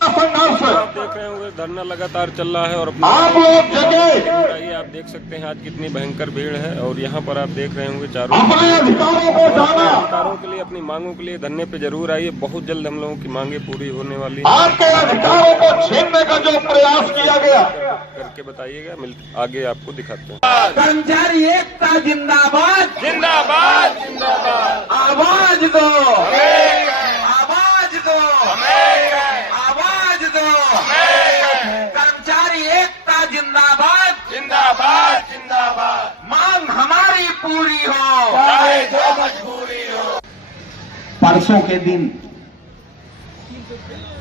संघर्ष आप देख रहे होंगे धरना लगातार चल रहा है और आप लोग जगह ये आप देख सकते हैं आज कितनी भयंकर भीड़ है। और यहाँ पर आप देख रहे होंगे चारों अपने अधिकारों को जाना। अधिकारों के लिए, अपनी मांगों के लिए धरने पे जरूर आइए। बहुत जल्द हम लोगों की मांगे पूरी होने वाली है। आपके अधिकारों को छीनने का जो प्रयास किया गया करके बताइएगा, आगे आपको दिखाते हैं। कर्मचारी एकता जिंदाबाद जिंदाबाद जिंदाबाद, आवाज दो आवाज दो आवाज दो कर्मचारी एकता जिंदाबाद जिंदाबाद जिंदाबाद, मांग हमारी पूरी हो चाहे जो मजबूरी हो। परसों के दिन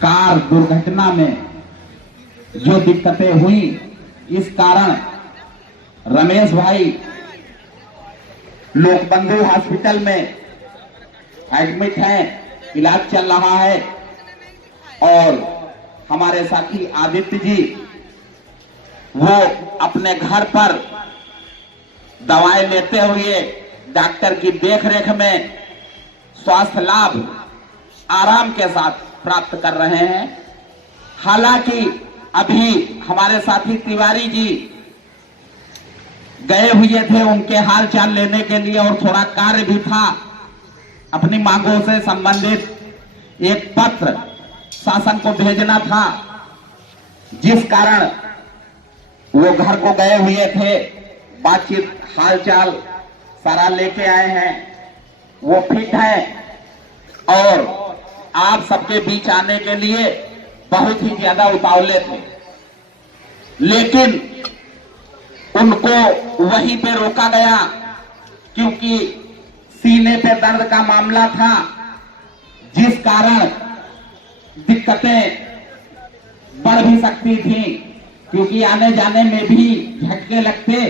कार दुर्घटना में जो दिक्कतें हुई, इस कारण रमेश भाई लोकबंधु हॉस्पिटल में एडमिट हैं, इलाज चल रहा है। और हमारे साथी आदित्य जी वो अपने घर पर दवाएं लेते हुए डॉक्टर की देखरेख में स्वास्थ्य लाभ आराम के साथ प्राप्त कर रहे हैं। हालांकि अभी हमारे साथी तिवारी जी गए हुए थे उनके हाल चाल लेने के लिए, और थोड़ा कार्य भी था। अपनी मांगों से संबंधित एक पत्र शासन को भेजना था, जिस कारण वो घर को गए हुए थे। बातचीत हाल चाल सारा लेके आए हैं, वो फिट है और आप सबके बीच आने के लिए बहुत ही ज्यादा उतावले थे, लेकिन उनको वहीं पे रोका गया क्योंकि सीने पे दर्द का मामला था, जिस कारण दिक्कतें बढ़ भी सकती थी, क्योंकि आने जाने में भी झटके लगते।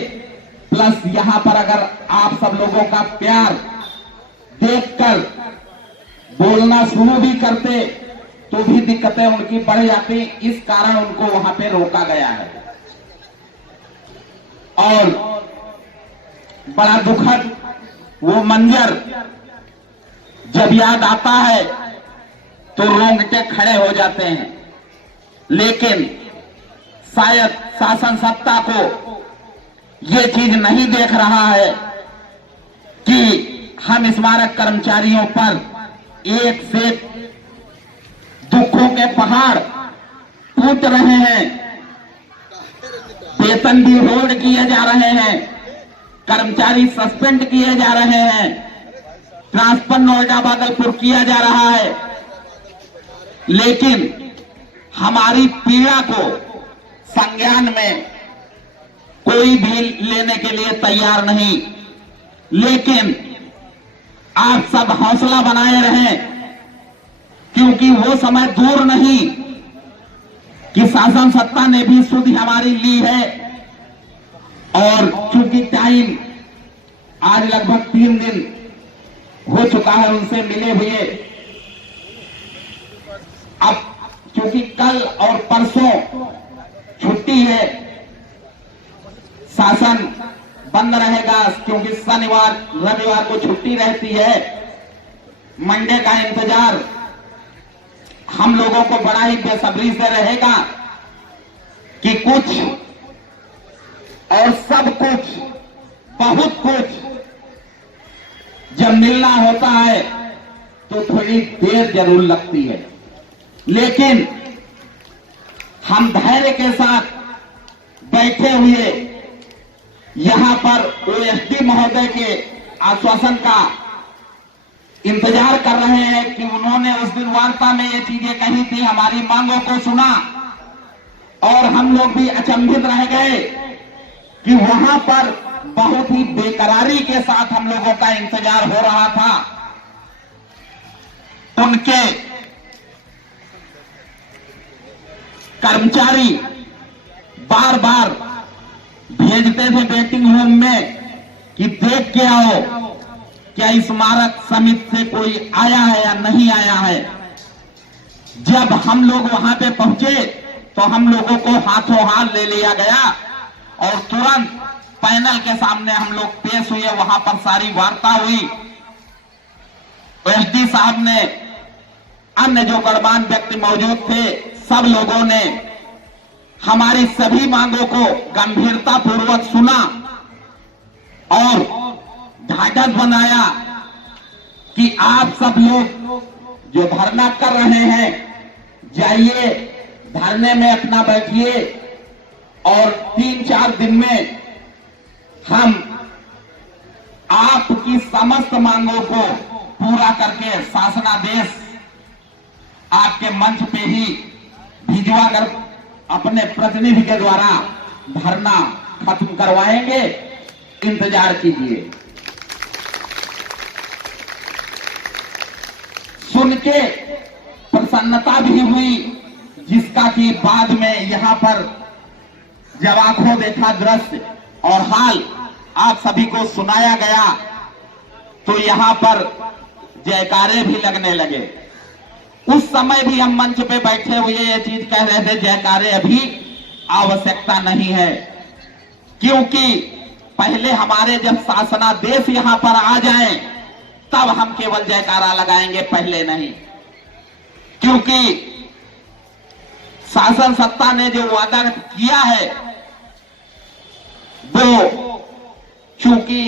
प्लस यहाँ पर अगर आप सब लोगों का प्यार देखकर बोलना शुरू भी करते तो भी दिक्कतें उनकी बढ़ जाती, इस कारण उनको वहां पे रोका गया है। और बड़ा दुखद वो मंजर जब याद आता है तो रोंगटे खड़े हो जाते हैं, लेकिन शायद शासन सत्ता को ये चीज नहीं देख रहा है कि हम स्मारक कर्मचारियों पर एक से दुखों के पहाड़ टूट रहे हैं, वेतन भी होल्ड किए जा रहे हैं, कर्मचारी सस्पेंड किए जा रहे हैं, ट्रांसफर नोएडा भागलपुर किया जा रहा है, लेकिन हमारी पीड़ा को संज्ञान में कोई भी लेने के लिए तैयार नहीं। लेकिन आप सब हौसला बनाए रहें, क्योंकि वो समय दूर नहीं कि शासन सत्ता ने भी सुध हमारी ली है। और चूंकि टाइम आज लगभग 3 दिन हो चुका है उनसे मिले हुए, अब क्योंकि कल और परसों छुट्टी है, शासन बंद रहेगा, क्योंकि शनिवार रविवार को छुट्टी रहती है। मंडे का इंतजार हम लोगों को बड़ा ही बेसब्री से रहेगा कि कुछ और सब कुछ, बहुत कुछ जब मिलना होता है तो थोड़ी देर जरूर लगती है, लेकिन हम धैर्य के साथ बैठे हुए यहां पर ओएसडी महोदय के आश्वासन का इंतजार कर रहे हैं कि उन्होंने उस दिन वार्ता में ये चीजें कही थी, हमारी मांगों को सुना, और हम लोग भी अचंभित रह गए कि वहां पर बहुत ही बेकरारी के साथ हम लोगों का इंतजार हो रहा था। उनके कर्मचारी बार बार भेजते थे वेटिंग रूम में कि देख के आओ क्या स्मारक समिति से कोई आया है या नहीं आया है। जब हम लोग वहां पे पहुंचे तो हम लोगों को हाथों हाथ ले लिया गया और तुरंत पैनल के सामने हम लोग पेश हुए। वहां पर सारी वार्ता हुई। एसडी साहब ने, अन्य जो गणमान्य व्यक्ति मौजूद थे, सब लोगों ने हमारी सभी मांगों को गंभीरता पूर्वक सुना और ढाढ़स बनाया कि आप सब लोग जो धरना कर रहे हैं, जाइए धरने में अपना बैठिए और 3-4 दिन में हम आपकी समस्त मांगों को पूरा करके शासनादेश आपके मंच पे ही भिजवा कर अपने प्रतिनिधि के द्वारा धरना खत्म करवाएंगे। इंतजार कीजिए। सुन के प्रसन्नता भी हुई, जिसका कि बाद में यहां पर जब आंखों देखा दृश्य और हाल आप सभी को सुनाया गया तो यहां पर जयकारे भी लगने लगे। उस समय भी हम मंच पे बैठे हुए ये चीज कह रहे थे, जयकारे अभी आवश्यकता नहीं है, क्योंकि पहले हमारे जब शासनादेश यहां पर आ जाए तब हम केवल जयकारा लगाएंगे, पहले नहीं। क्योंकि शासन सत्ता ने जो वादा किया है वो, चूंकि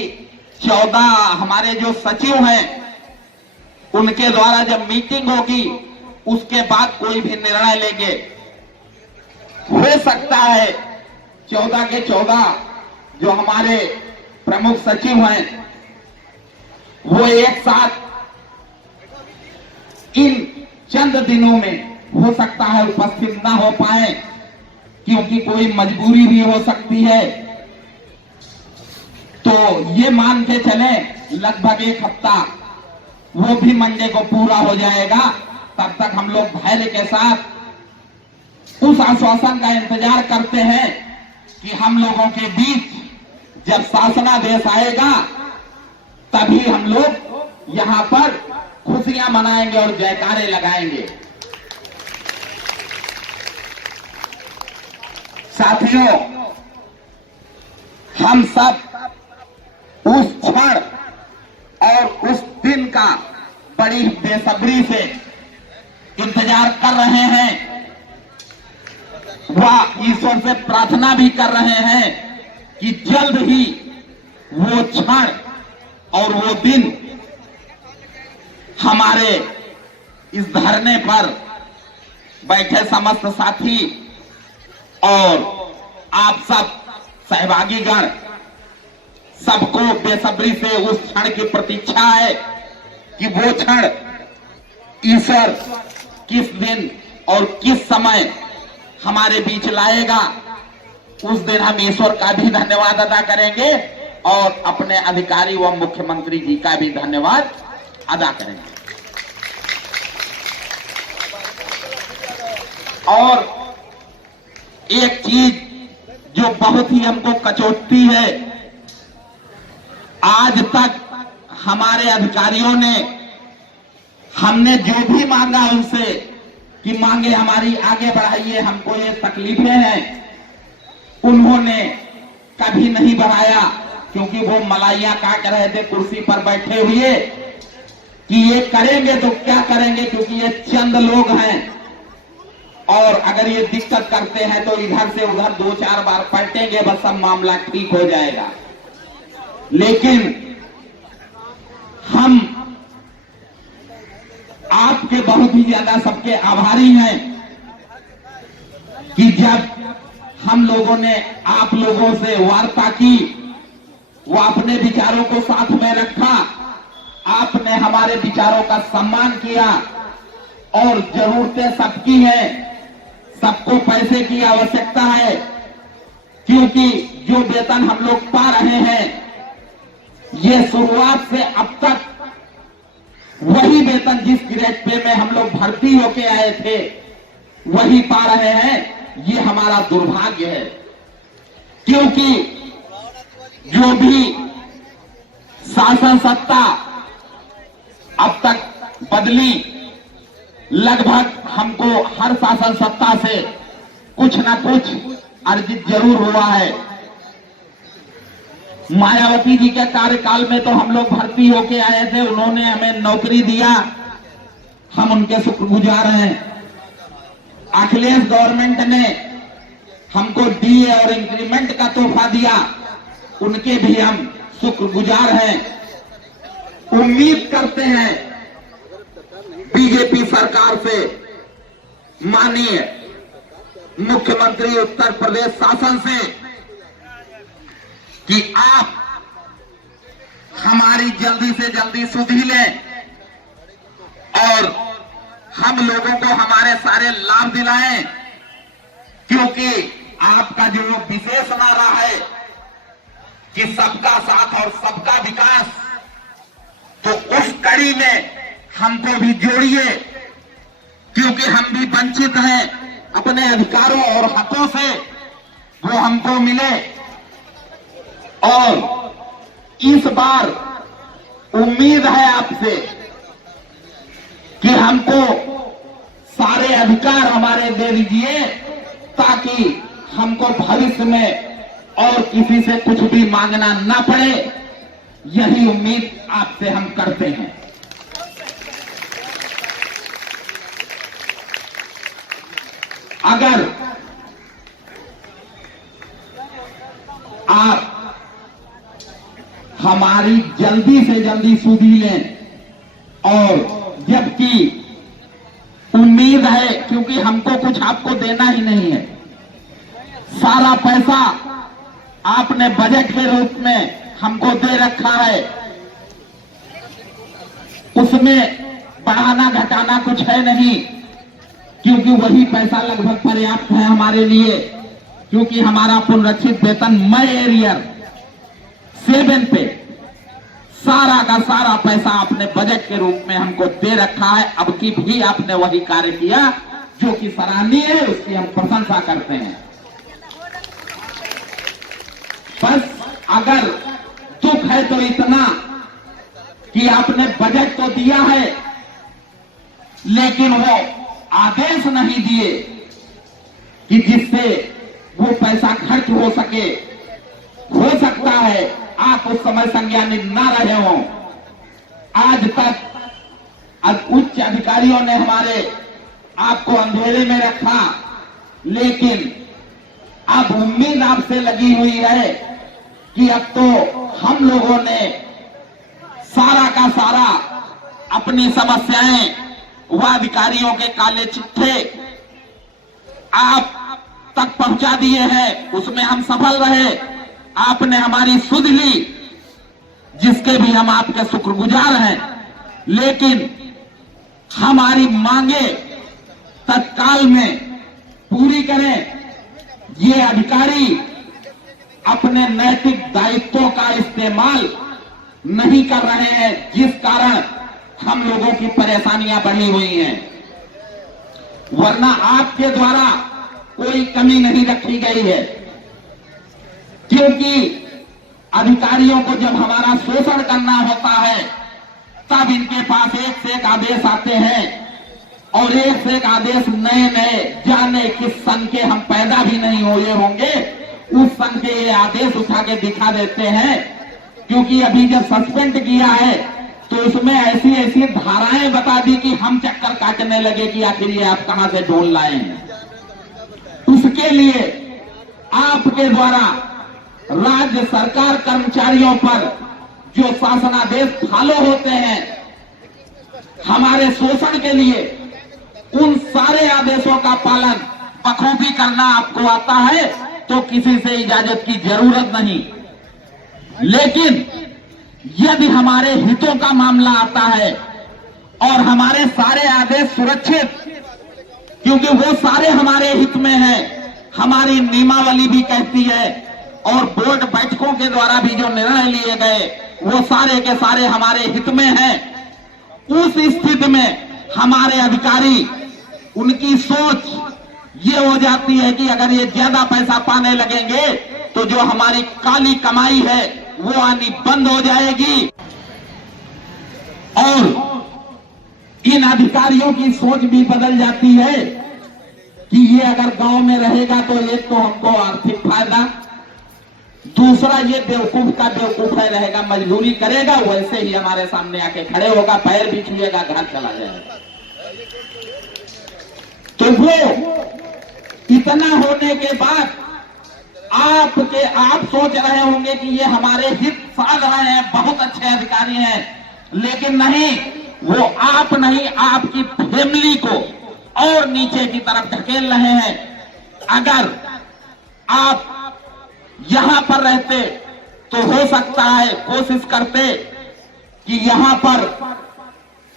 14 हमारे जो सचिव हैं उनके द्वारा जब मीटिंग होगी उसके बाद कोई भी निर्णय लेंगे। हो सकता है 14 के 14 जो हमारे प्रमुख सचिव हैं वो एक साथ इन चंद दिनों में हो सकता है उपस्थित ना हो पाए, क्योंकि कोई मजबूरी भी हो सकती है। तो ये मान के चले लगभग 1 हफ्ता वो भी मंडे को पूरा हो जाएगा। तब तक हम लोग धैर्य के साथ उस आश्वासन का इंतजार करते हैं कि हम लोगों के बीच जब शासनादेश आएगा तभी हम लोग यहां पर खुशियां मनाएंगे और जयकारे लगाएंगे। साथियों, हम सब उस क्षण और उस दिन का बड़ी बेसब्री से इंतजार कर रहे हैं। वह ईश्वर से प्रार्थना भी कर रहे हैं कि जल्द ही वो क्षण और वो दिन हमारे इस धरने पर बैठे समस्त साथी और आप सब सहभागीगण सबको बेसब्री से उस क्षण की प्रतीक्षा है कि वो क्षण ईश्वर किस दिन और किस समय हमारे बीच लाएगा। उस दिन हम ईश्वर का भी धन्यवाद अदा करेंगे और अपने अधिकारी व मुख्यमंत्री जी का भी धन्यवाद अदा करेंगे। और एक चीज जो बहुत ही हमको कचोटती है, आज तक हमारे अधिकारियों ने हमने जो भी मांगा उनसे कि मांगे हमारी आगे बढ़ाइए, हमको ये तकलीफें हैं, उन्होंने कभी नहीं बढ़ाया, क्योंकि वो मलाइयां काट रहे थे कुर्सी पर बैठे हुए कि ये करेंगे तो क्या करेंगे, क्योंकि ये चंद लोग हैं और अगर ये दिक्कत करते हैं तो इधर से उधर 2-4 बार पलटेंगे, बस सब मामला ठीक हो जाएगा। लेकिन हम आपके बहुत ही ज्यादा सबके आभारी हैं कि जब हम लोगों ने आप लोगों से वार्ता की, वो अपने विचारों को साथ में रखा, आपने हमारे विचारों का सम्मान किया और जरूरतें सबकी हैं, सबको पैसे की आवश्यकता है, क्योंकि जो वेतन हम लोग पा रहे हैं ये शुरुआत से अब तक वही वेतन जिस ग्रेड पे में हम लोग भर्ती होके आए थे वही पा रहे हैं। ये हमारा दुर्भाग्य है, क्योंकि जो भी शासन सत्ता अब तक बदली, लगभग हमको हर शासन सत्ता से कुछ ना कुछ अर्जित जरूर हुआ है। मायावती जी के कार्यकाल में तो हम लोग भर्ती होके आए थे, उन्होंने हमें नौकरी दिया, हम उनके शुक्रगुजार हैं। अखिलेश गवर्नमेंट ने हमको डीए और इंक्रीमेंट का तोहफा दिया, उनके भी हम शुक्रगुजार हैं। उम्मीद करते हैं बीजेपी सरकार से, माननीय मुख्यमंत्री उत्तर प्रदेश शासन से, कि आप हमारी जल्दी से जल्दी सुधि लें और हम लोगों को हमारे सारे लाभ दिलाएं, क्योंकि आपका जो विशेष नारा है कि सबका साथ और सबका विकास, तो उस कड़ी में हमको भी जोड़िए, क्योंकि हम भी वंचित हैं अपने अधिकारों और हकों से, वो हमको मिले। और इस बार उम्मीद है आपसे कि हमको सारे अधिकार हमारे दे दीजिए, ताकि हमको भविष्य में और किसी से कुछ भी मांगना ना पड़े। यही उम्मीद आपसे हम करते हैं। अगर आप हमारी जल्दी से जल्दी सुधि लें, और जबकि उम्मीद है, क्योंकि हमको कुछ आपको देना ही नहीं है, सारा पैसा आपने बजट के रूप में हमको दे रखा है, उसमें बढ़ाना घटाना कुछ है नहीं, क्योंकि वही पैसा लगभग पर्याप्त है हमारे लिए, क्योंकि हमारा पुनरीक्षित वेतन मई एरियर 7 पे सारा का सारा पैसा आपने बजट के रूप में हमको दे रखा है। अब की भी आपने वही कार्य किया जो कि सराहनीय है, उसकी हम प्रशंसा करते हैं। बस अगर दुख है तो इतना कि आपने बजट तो दिया है, लेकिन वो आदेश नहीं दिए कि जिससे वो पैसा खर्च हो सके। हो सकता है आप उस समय संज्ञानित ना रहे हो। आज तक उच्च अधिकारियों ने हमारे आपको अंधेरे में रखा, लेकिन अब उम्मीद आपसे लगी हुई है कि अब तो हम लोगों ने सारा का सारा अपनी समस्याएं व अधिकारियों के काले चिट्ठे आप तक पहुंचा दिए हैं, उसमें हम सफल रहे। आपने हमारी सुध ली, जिसके भी हम आपके शुक्रगुजार हैं, लेकिन हमारी मांगे तत्काल में पूरी करें। ये अधिकारी अपने नैतिक दायित्वों का इस्तेमाल नहीं कर रहे हैं, जिस कारण हम लोगों की परेशानियां बढ़ी हुई हैं। वरना आपके द्वारा कोई कमी नहीं रखी गई है, क्योंकि अधिकारियों को जब हमारा शोषण करना होता है, तब इनके पास एक से एक आदेश आते हैं, और एक से एक आदेश नए नए, जाने किस सन के हम पैदा भी नहीं हुए होंगे, उस सन के ये आदेश उठा के दिखा देते हैं। क्योंकि अभी जब सस्पेंड किया है तो उसमें ऐसी ऐसी धाराएं बता दी कि हम चक्कर काटने लगे कि आखिर ये आप कहां से ढूंढ लाए हैं। उसके लिए आपके द्वारा राज्य सरकार कर्मचारियों पर जो शासनादेश फॉलो होते हैं हमारे शोषण के लिए, उन सारे आदेशों का पालन बखूबी करना आपको आता है, तो किसी से इजाजत की जरूरत नहीं। लेकिन यदि हमारे हितों का मामला आता है और हमारे सारे आदेश सुरक्षित, क्योंकि वो सारे हमारे हित में है, हमारी नियमावली भी कहती है, और बोर्ड बैठकों के द्वारा भी जो निर्णय लिए गए वो सारे के सारे हमारे हित में हैं। उस स्थिति में हमारे अधिकारी, उनकी सोच ये हो जाती है कि अगर ये ज्यादा पैसा पाने लगेंगे तो जो हमारी काली कमाई है वो आनी बंद हो जाएगी। और इन अधिकारियों की सोच भी बदल जाती है कि ये अगर गांव में रहेगा तो एक तो हमको आर्थिक फायदा, दूसरा ये बेवकूफ का बेवकूफ है रहेगा, मजदूरी करेगा, वैसे ही हमारे सामने आके खड़े होगा, पैर भी छुएगा, घर चला जाएगा। तो वो इतना होने के बाद आप सोच रहे होंगे कि ये हमारे हित साध रहे हैं, बहुत अच्छे अधिकारी हैं, लेकिन नहीं, वो आप नहीं, आपकी फैमिली को और नीचे की तरफ धकेल रहे हैं। अगर आप यहां पर रहते तो हो सकता है, कोशिश करते कि यहां पर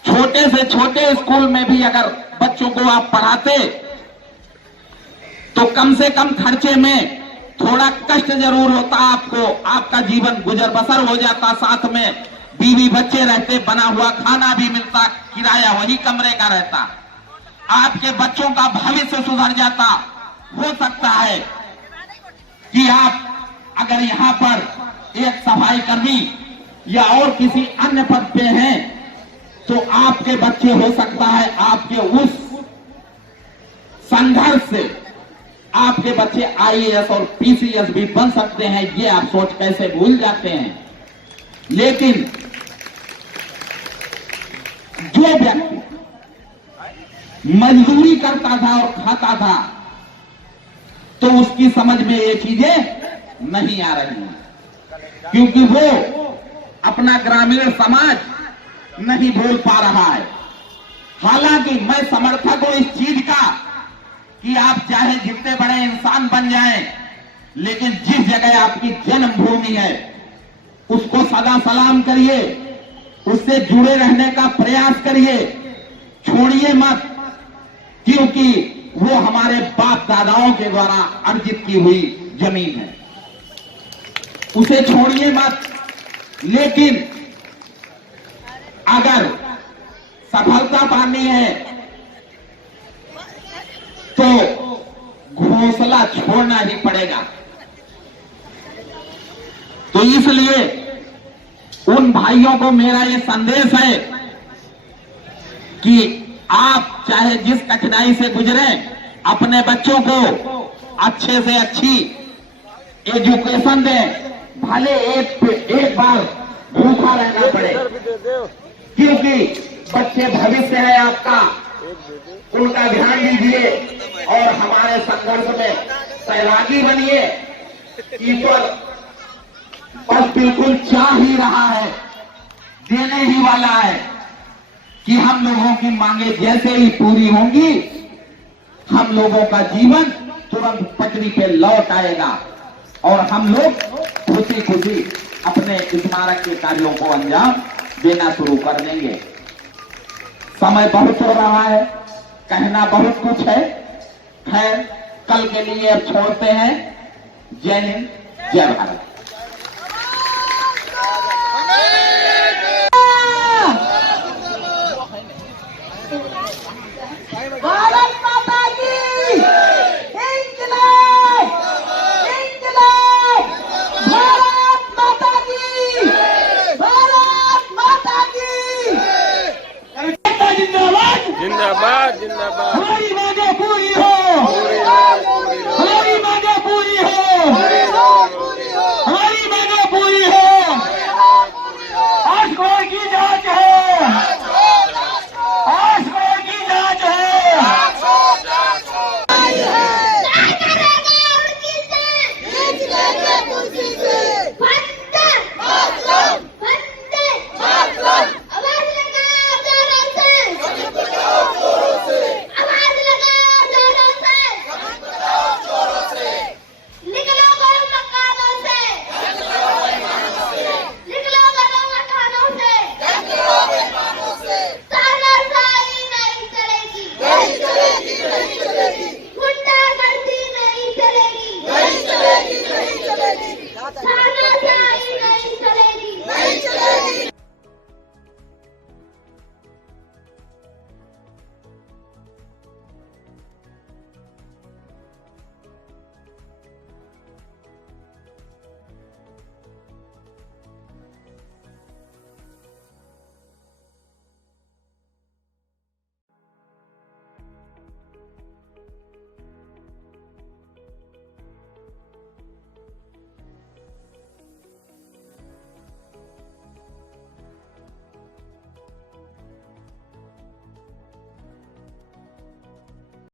छोटे से छोटे स्कूल में भी अगर बच्चों को आप पढ़ाते तो कम से कम खर्चे में थोड़ा कष्ट जरूर होता आपको, आपका जीवन गुजर बसर हो जाता, साथ में बीवी बच्चे रहते, बना हुआ खाना भी मिलता, किराया वही कमरे का रहता, आपके बच्चों का भविष्य सुधर जाता। हो सकता है कि आप अगर यहां पर एक सफाई कर्मी या और किसी अन्य पद पे हैं तो आपके बच्चे, हो सकता है आपके उस संघर्ष से आपके बच्चे आईएएस और पीसीएस भी बन सकते हैं। ये आप सोच कैसे भूल जाते हैं। लेकिन जो व्यक्ति मजदूरी करता था और खाता था तो उसकी समझ में ये चीजें नहीं आ रही हैं, क्योंकि वो अपना ग्रामीण समाज नहीं भूल पा रहा है। हालांकि मैं समर्थक हूं इस चीज का कि आप चाहे जितने बड़े इंसान बन जाएं, लेकिन जिस जगह आपकी जन्मभूमि है उसको सदा सलाम करिए, उससे जुड़े रहने का प्रयास करिए, छोड़िए मत, क्योंकि वो हमारे बाप दादाओं के द्वारा अर्जित की हुई जमीन है, उसे छोड़िए मत। लेकिन अगर सफलता पानी है तो घोंसला छोड़ना ही पड़ेगा। तो इसलिए उन भाइयों को मेरा ये संदेश है कि आप चाहे जिस कठिनाई से गुजरे, अपने बच्चों को अच्छे से अच्छी एजुकेशन दें, भले एक बार भूखा रहना पड़े, क्योंकि बच्चे भविष्य है आपका, उनका ध्यान दीजिए और हमारे संघर्ष में सहभागी बनिए। ईश्वर बस बिल्कुल चाह ही रहा है, देने ही वाला है कि हम लोगों की मांगे जैसे ही पूरी होंगी, हम लोगों का जीवन तुरंत पटरी पे लौट आएगा और हम लोग खुशी खुशी अपने स्मारक के कार्यों को अंजाम देना शुरू कर देंगे। समय बहुत हो रहा है, कहना बहुत कुछ है, खैर कल के लिए अब छोड़ते हैं। जय हिंद, जय भारत। भारत माता की इंकलाब, इंकलाब, भारत माता की, भारत माता की। जिंदाबाद जिंदाबाद। हमारी मांगे